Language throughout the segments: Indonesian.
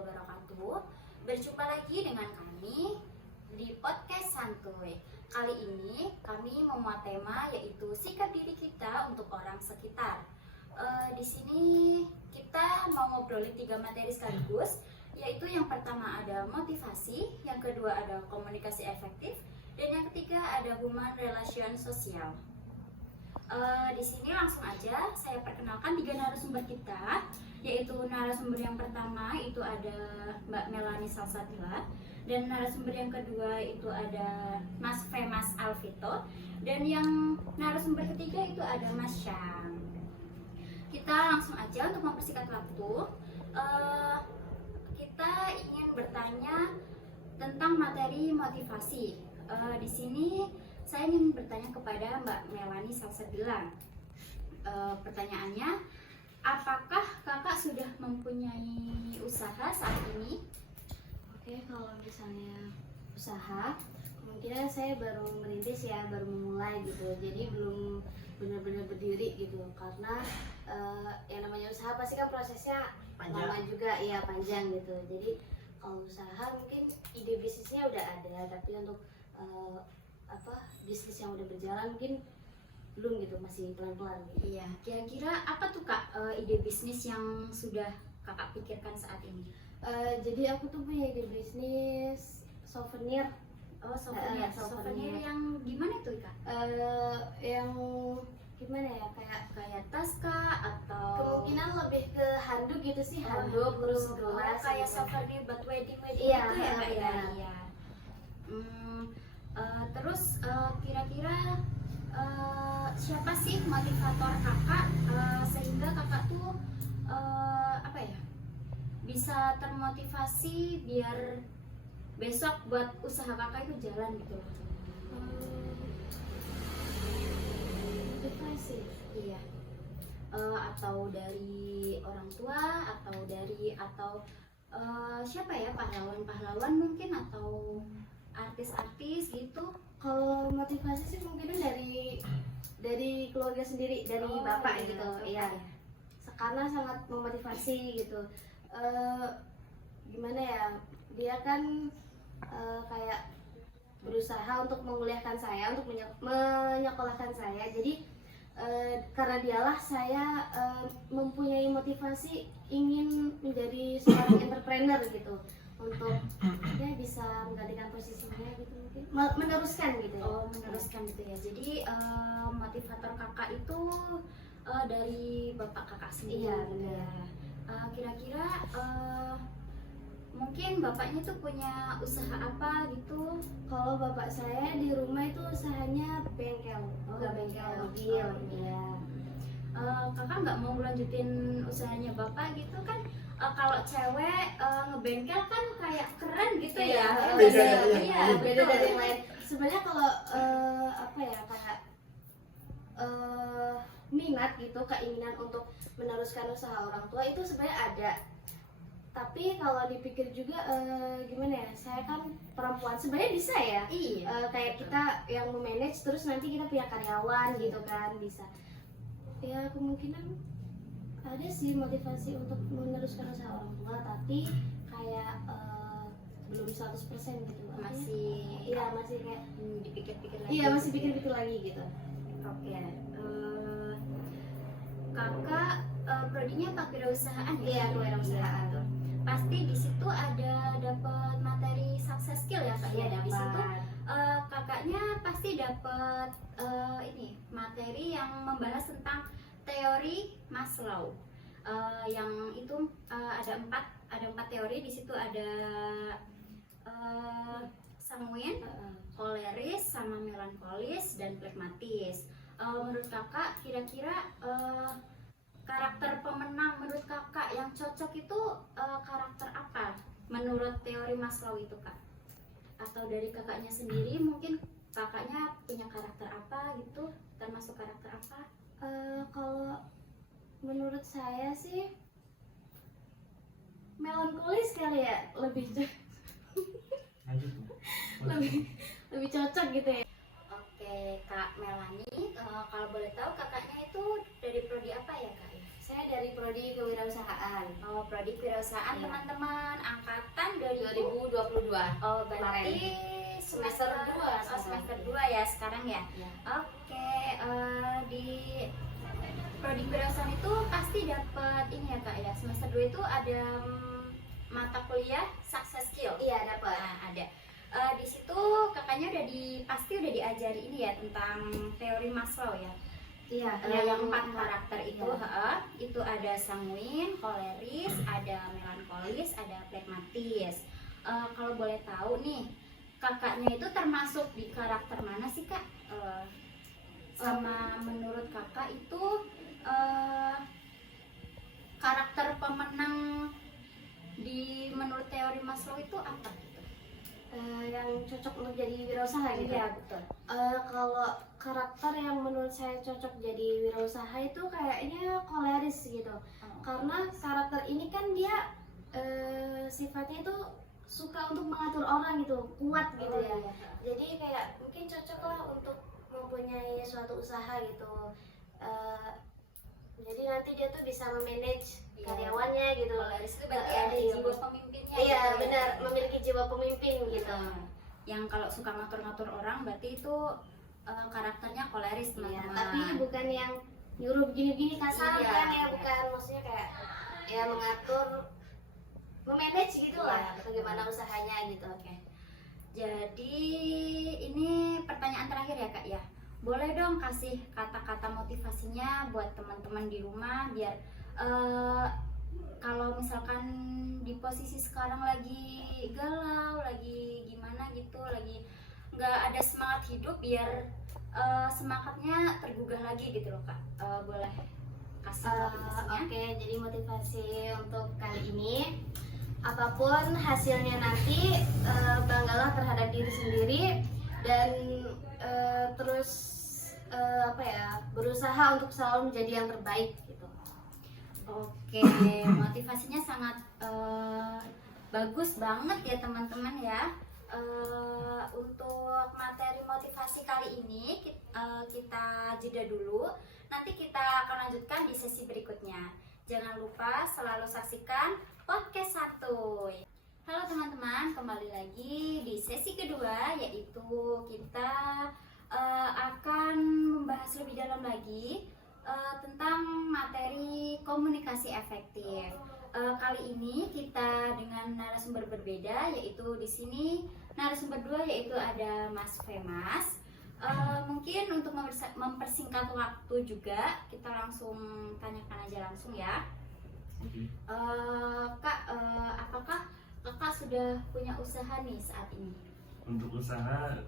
wabarakatuh. Berjumpa lagi dengan kami di podcast Santuy. Kali ini kami memuat tema yaitu sikap diri kita untuk orang sekitar. Di sini kita mau ngobrolin 3 materi sekaligus, yaitu yang pertama ada motivasi, yang kedua ada komunikasi efektif, dan yang ketiga ada human relation sosial. Di sini langsung aja saya perkenalkan 3 narasumber kita, yaitu narasumber yang pertama itu ada Mbak Melanie Salsabila, dan narasumber yang kedua itu ada Mas Femas Alvito, dan yang narasumber ketiga itu ada Mas Syam. Kita langsung aja untuk mempersingkat waktu. Kita ingin bertanya tentang materi motivasi. Di sini saya ingin bertanya kepada Mbak Melanie Salsabila. Pertanyaannya, apakah kakak sudah mempunyai usaha saat ini? Oke, kalau misalnya usaha, kemungkinan saya baru merintis ya, baru memulai gitu. Jadi belum benar-benar berdiri gitu. Karena yang namanya usaha pasti kan prosesnya lama juga, ya panjang gitu. Jadi kalau usaha mungkin ide bisnisnya udah ada, tapi untuk bisnis yang udah berjalan mungkin belum gitu, masih pelan-pelan gitu. Iya, kira-kira apa tuh Kak ide bisnis yang sudah kakak pikirkan saat ini? Jadi aku tuh punya ide bisnis souvenir. Oh, souvenir. Souvenir yang gimana tuh Kak? Yang gimana ya, Kayak tas Kak atau kemungkinan lebih ke handuk gitu sih, handuk terus gelas kayak gitu. souvenir buat wedding Iya, gitu ya Kak ya? benar. Iya. Terus kira-kira siapa sih motivator kakak sehingga kakak tuh bisa termotivasi biar besok buat usaha kakak itu jalan gitu loh? Motivasi. Iya. Atau dari orang tua atau siapa ya, pahlawan mungkin, atau artis-artis gitu. Kalau motivasi sih mungkin dari keluarga sendiri, dari bapak gitu. Iya. Karena sangat memotivasi gitu. Gimana ya? Dia kan kayak berusaha untuk menguliahkan saya, untuk menyekolahkan saya. Jadi karena dialah saya mempunyai motivasi ingin menjadi seorang entrepreneur gitu, untuk ya bisa menggantikan posisinya gitu, mungkin meneruskan gitu ya. Oh, meneruskan gitu ya. Jadi motivator kakak itu dari bapak kakak sendiri. Iya, gitu benar. ya. Kira-kira mungkin bapaknya tuh punya usaha apa gitu? Kalau bapak saya di rumah itu usahanya bengkel, bengkel mobil. Iya. Kakak nggak mau lanjutin usahanya bapak gitu kan? Kalau cewek ngebengkel kan kayak keren gitu ya. Beda, Iya, beda betul. dari yang lain. Sebenarnya kalau minat gitu, keinginan untuk meneruskan usaha orang tua itu sebenarnya ada. Tapi kalau dipikir juga gimana ya, saya kan perempuan, sebenarnya bisa ya. Iya. Kayak kita yang memanage, terus nanti kita punya karyawan gitu kan, bisa. Ya kemungkinan ada sih motivasi untuk meneruskan usaha orang tua, tapi kayak belum 100% gitu. Masih kayak Dipikir-pikir lagi. iya, masih pikir-pikir lagi gitu. Oke. Kakak prodinya apa, kewirausahaan ya? Iya, kewirausahaan. Iya. Pasti di situ ada dapat materi success skill ya Kak? Iya, Di situ dapat. kakaknya pasti dapat ini materi yang membahas tentang teori Maslow. Yang itu ada empat teori. Di situ ada sanguin, koleris, sama melankolis, dan pragmatis. Menurut kakak, kira-kira karakter pemenang menurut kakak yang cocok itu karakter apa menurut teori Maslow itu Kak? Atau dari kakaknya sendiri mungkin kakaknya punya karakter apa gitu, termasuk karakter apa? Kalau menurut saya sih melankolis kali ya, lebih cocok gitu ya. Oke, Kak Melanie, kalau boleh tahu kakaknya itu dari prodi apa ya Kak? Saya dari prodi kewirausahaan. Oh, prodi kewirausahaan Iya. teman-teman angkatan 2000. 2022. Oh, berarti Semester dua Oh, sekarang. semester 2 ya sekarang ya. Iya. Oke, di prodi kewirausahaan itu pasti dapat ini ya Kak ya. Semester 2 itu ada mata kuliah success skill. Iya, dapat. Nah, ada. Di situ kakaknya pasti udah diajari ini ya tentang teori Maslow ya. Iya, Yang 4 karakter itu, iya. itu ada sanguin, koleris, ada melankolis, ada pragmatis. Kalau boleh tahu nih, kakaknya itu termasuk di karakter mana sih Kak? Sama menurut kakak itu karakter pemenang menurut teori Maslow itu apa gitu? Yang cocok untuk jadi wirausaha gitu. Iya betul. Kalau karakter yang menurut saya cocok jadi wirausaha itu kayaknya koleris gitu. Karena karakter ini kan dia sifatnya itu suka untuk mengatur orang gitu, kuat gitu ya. Iya. Jadi kayak mungkin cocok lah untuk mempunyai suatu usaha gitu. Jadi nanti dia tuh bisa memanage Iya. karyawannya gitu. Koleris itu berarti ada Iya. jiwa pemimpinnya. Iya, gitu ya. benar, memiliki jiwa pemimpin gitu. Yang kalau suka ngatur-ngatur orang berarti itu karakternya koleris Iya, teman-teman. tapi bukan yang nyuruh begini-begini kasar Iya, kan ya, iya. bukan, maksudnya kayak ya mengatur, memanage gitu lah Iya, bagaimana usahanya gitu. Oke. Jadi ini pertanyaan terakhir ya Kak ya. Boleh dong kasih kata-kata motivasinya buat teman-teman di rumah biar kalau misalkan di posisi sekarang lagi galau, lagi gimana gitu, lagi nggak ada semangat hidup biar semangatnya tergugah lagi gitu loh Kak. Boleh kasih motivasinya? Oke, jadi motivasi untuk kali ini, apapun hasilnya nanti, banggalah terhadap diri sendiri dan terus berusaha untuk selalu menjadi yang terbaik gitu. Oke, motivasinya sangat bagus banget ya teman-teman ya. Untuk materi motivasi kali ini kita jeda dulu. Nanti kita akan lanjutkan di sesi berikutnya. Jangan lupa selalu saksikan podcast santuy. Halo teman-teman, kembali lagi di sesi kedua, yaitu kita akan membahas lebih dalam lagi tentang materi komunikasi efektif. Kali ini kita dengan narasumber berbeda, yaitu di sini narasumber 2 yaitu ada Mas Femas. Mungkin untuk mempersingkat waktu juga kita langsung tanyakan aja langsung ya. Kak, apakah kakak sudah punya usaha nih saat ini? Untuk usaha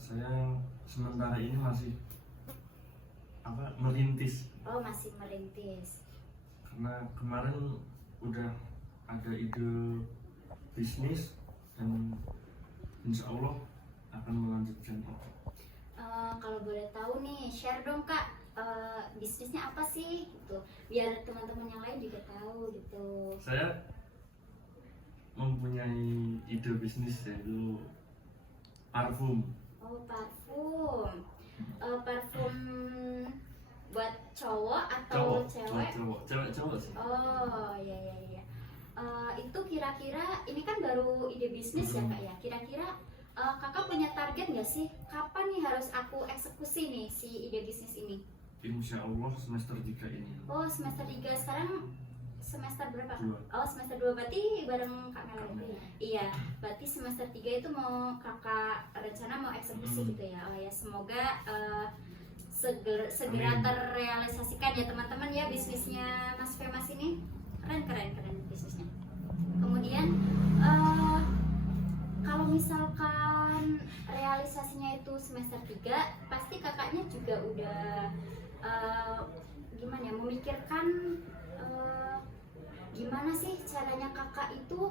saya sementara ini masih merintis, Oh, masih merintis. karena kemarin udah ada ide bisnis dan insya Allah akan melanjutkan itu. Kalau boleh tahu nih, share dong Kak, bisnisnya apa sih gitu, biar teman-teman yang lain juga tahu gitu. Saya mempunyai ide bisnis yaitu parfum. Oh, parfum. Parfum buat cowok atau cewek? Cowok sih. Oh, iya iya iya. Itu kira-kira ini kan baru ide bisnis ya Kak ya. Kira-kira kakak punya target nggak sih? Kapan nih harus aku eksekusi nih si ide bisnis ini? Insya Allah semester 3 ini. Oh, semester 3 sekarang semester berapa? Dua. Oh, semester 2 berarti bareng Kak Melody. Kak Iya, berarti semester 3 itu mau kakak rencana mau eksekusi gitu ya. Oh ya, semoga segera Amin. terrealisasikan ya teman-teman ya bisnisnya Mas Femas ini. Keren bisnisnya. Kemudian kalau misalkan realisasinya itu semester 3, pasti kakaknya juga udah gimana ya, memikirkan gimana sih caranya kakak itu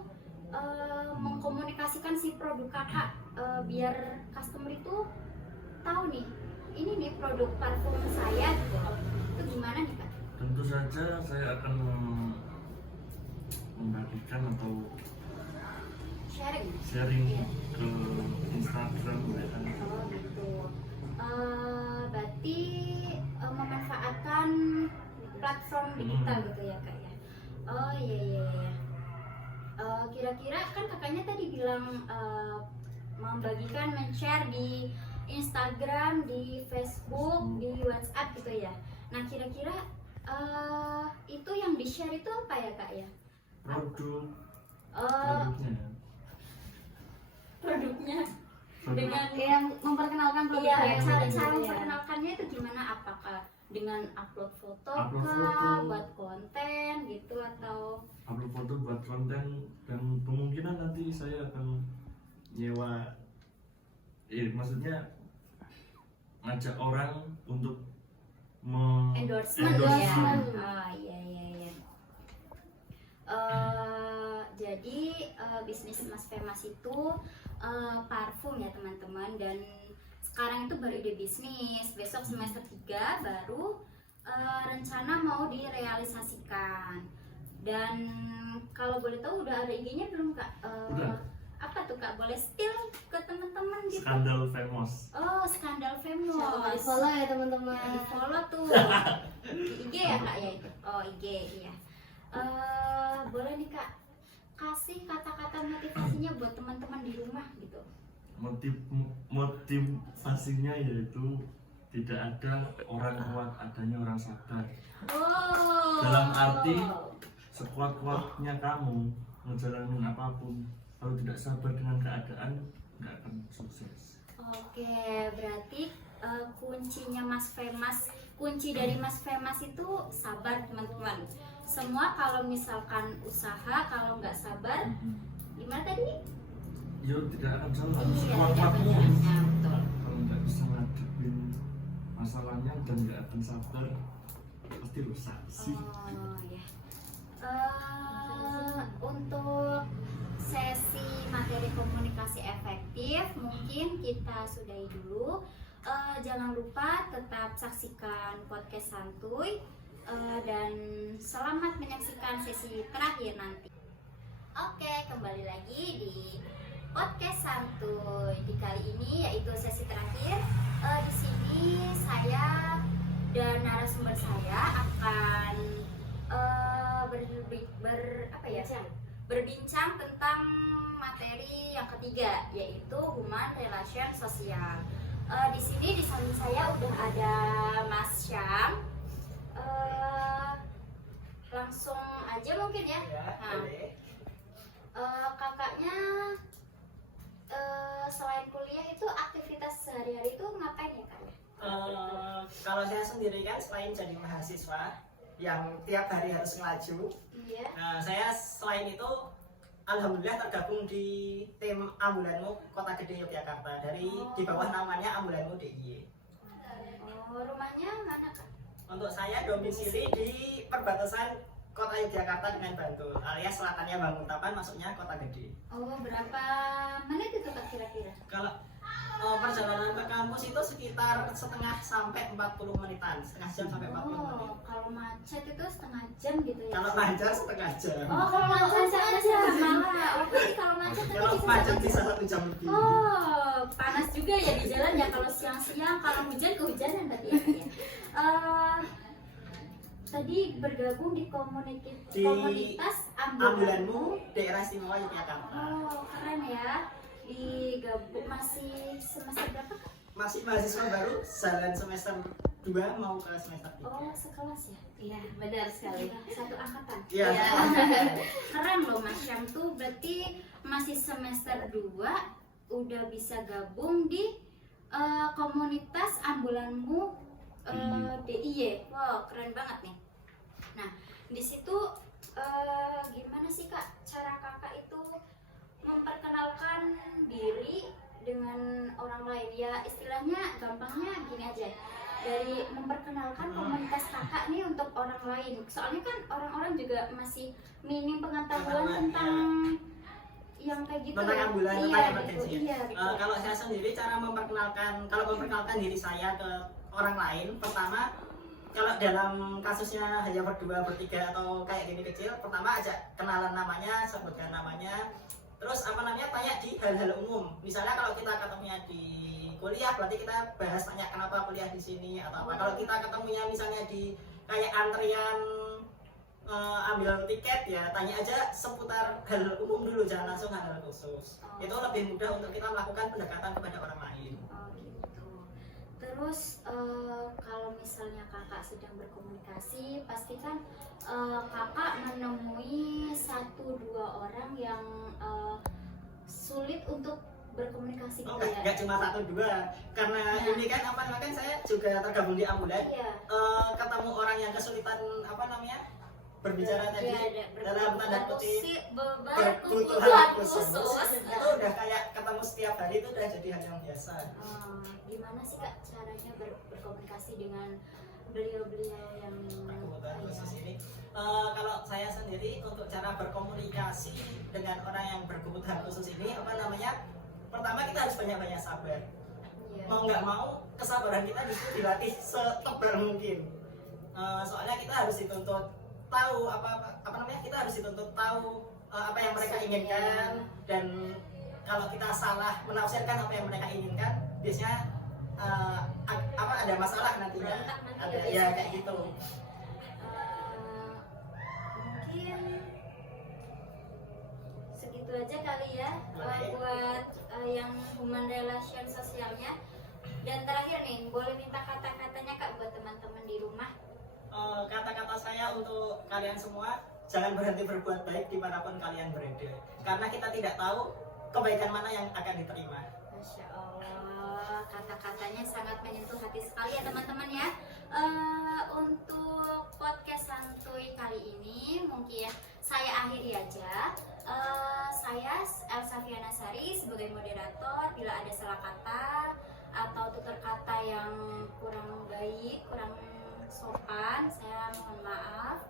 mengkomunikasikan si produk kakak biar customer itu tahu nih, ini nih produk parfum saya gitu. Itu gimana nih Kak? Tentu saja saya akan membagikan atau Sharing. sharing Iya. ke Instagram WA. Oh gitu. Berarti memanfaatkan platform digital gitu ya Kak ya. Oh iya iya iya. Kira-kira kan kakaknya tadi bilang membagikan, men-share di Instagram, di Facebook, di WhatsApp gitu ya. Nah kira-kira itu yang di-share itu apa ya kak ya? Produk Eh, produknya produknya dengan Yang memperkenalkan produk iya saya cara gitu cara ya. memperkenalkannya itu gimana? Apakah dengan upload foto Upload kah, foto. buat konten gitu atau upload foto buat konten, dan kemungkinan nanti saya akan nyewa, maksudnya ngajak orang untuk endorsement endorse. ya? Ah iya iya iya. Jadi bisnis Mas Femas itu parfum ya teman-teman, dan sekarang itu baru ide bisnis, besok semester 3 baru rencana mau direalisasikan. Dan kalau boleh tahu udah ada IG-nya belum kak? Udah. Apa tuh kak, boleh spill ke teman-teman gitu? Skandal Famous. Oh Skandal Jangan Famous. di follow ya Di teman-teman. follow tuh di IG ya kak ya itu. Oh IG iya. Boleh nih kak kasih kata-kata motivasinya buat teman-teman di rumah gitu. Motivasinya yaitu tidak ada orang kuat, adanya orang sabar. Oh. Dalam arti sekuat-kuatnya kamu ngejalanin apapun, kalau tidak sabar dengan keadaan nggak akan sukses. Oke, berarti kuncinya Mas Femas, kunci dari Mas Femas itu sabar teman-teman. Semua kalau misalkan usaha kalau nggak sabar, gimana tadi? Ya tidak akan jalan. Iya, Sekuat-kuatmu benar. Betul. kalau nggak bisa ngadepin masalahnya dan nggak akan sabar, pasti rusak sih. Oh ya. Untuk sesi materi komunikasi efektif mungkin kita sudahi dulu. Jangan lupa tetap saksikan podcast santuy dan selamat menyaksikan sesi terakhir nanti. Oke, kembali lagi di podcast santuy. Di kali ini yaitu sesi terakhir. Di sini saya dan narasumber saya akan berbincang tentang materi yang ketiga, yaitu human relation sosial. Di sini di samping saya udah ada Mas Syam. Langsung aja mungkin ya. Nah, kakaknya selain kuliah itu aktivitas sehari-hari itu ngapain ya kak? Kalau saya sendiri kan selain jadi mahasiswa yang tiap hari harus ngelaju, Iya. saya selain itu alhamdulillah tergabung di tim Ambulanmu Kota Gede Yogyakarta di bawah namanya Ambulanmu DIY. Oh, rumahnya mana kak? Untuk saya domisili di perbatasan Kota Yogyakarta dengan Bantul, alias selatannya Banguntapan, masuknya Kota Gede. Oh, berapa menit itu kak kira-kira? Kalau perjalanan ke kampus itu sekitar setengah sampai 40 menitan, setengah jam sampai 40 menit. Oh, kalau macet itu setengah jam gitu ya? Kalau lancar setengah jam. Oh, kalau macet setengah jam malah. Oh, berarti kalau macet itu Kalau bisa macet satu bisa jam. 1 jam lebih. Oh, panas juga ya di jalan ya kalau siang-siang, kalau hujan kehujanan berarti ya. Tadi bergabung di komunitas Ambulanmu Daerah Istimewa Yogyakarta. Oh, keren ya. Digabung masih semester berapa kak? Masih mahasiswa baru, jalan semester 2 mau ke semester 3. Oh, sekelas ya? Iya, benar sekali. Satu angkatan. Iya. Keren loh Mas Syam tuh, berarti masih semester 2 udah bisa gabung di komunitas Ambulanmu DIY. Wow, keren banget nih. Nah, di situ gimana sih kak cara kakak itu memperkenalkan diri dengan orang lain? Ya istilahnya gampangnya gini aja, dari memperkenalkan komunitas kakak nih untuk orang lain. Soalnya kan orang-orang juga masih minim pengetahuan tentang yang kayak gitu. Tentang ambulan, Iya, tentang gitu. emergency. Iya, gitu. Kalau saya sendiri cara memperkenalkan diri saya ke orang lain, pertama kalau dalam kasusnya hanya berdua, bertiga atau kayak gini kecil, pertama ajak kenalan namanya, sebutkan namanya, terus tanya di hal-hal umum. Misalnya kalau kita ketemunya di kuliah, berarti kita bahas tanya kenapa kuliah di sini atau apa. Kalau kita ketemunya misalnya di kayak antrian ambil tiket ya tanya aja seputar hal umum dulu, jangan langsung hal khusus. Itu lebih mudah untuk kita melakukan pendekatan kepada orang lain. Oh gitu. Terus kalau misalnya kakak sedang berkomunikasi, pastikan kakak menemui 1-2 orang yang sulit untuk berkomunikasi gitu ya? Nggak cuma 1-2, karena ini kan apa namanya, kan saya juga tergabung di ambulan. Iya. Ketemu orang yang kesulitan apa namanya berbicara tadi dalam tanda kutip berkebutuhan khusus. Itu udah kayak ketemu setiap hari, itu udah jadi hal yang biasa. Gimana sih kak caranya berkomunikasi dengan beliau-beliau yang Berkebutuhan khusus ini, kalau saya sendiri untuk cara berkomunikasi dengan orang yang berkebutuhan khusus ini apa namanya, pertama kita harus banyak-banyak sabar. Iya. Mau nggak mau kesabaran kita justru dilatih setebal mungkin. Soalnya kita harus dituntut tahu apa namanya, kita harus dituntut tahu apa yang mereka inginkan, dan kalau kita salah menafsirkan apa yang mereka inginkan biasanya ada masalah nantinya. Ada ya kayak gitu. Mungkin segitu aja kali ya Boleh. buat yang human relation sosialnya. Dan terakhir nih, boleh minta kata-katanya kak buat teman-teman di rumah. Kata-kata saya untuk kalian semua, jangan berhenti berbuat baik dimanapun kalian berada, karena kita tidak tahu kebaikan mana yang akan diterima. Masya Allah, kata-katanya sangat menyentuh hati sekali ya teman-teman ya. Untuk podcast santuy kali ini mungkin saya akhiri aja. Saya Elsa Fiana Sari sebagai moderator. Bila ada salah kata atau tutur kata yang kurang baik, kurang sopan, saya mohon maaf.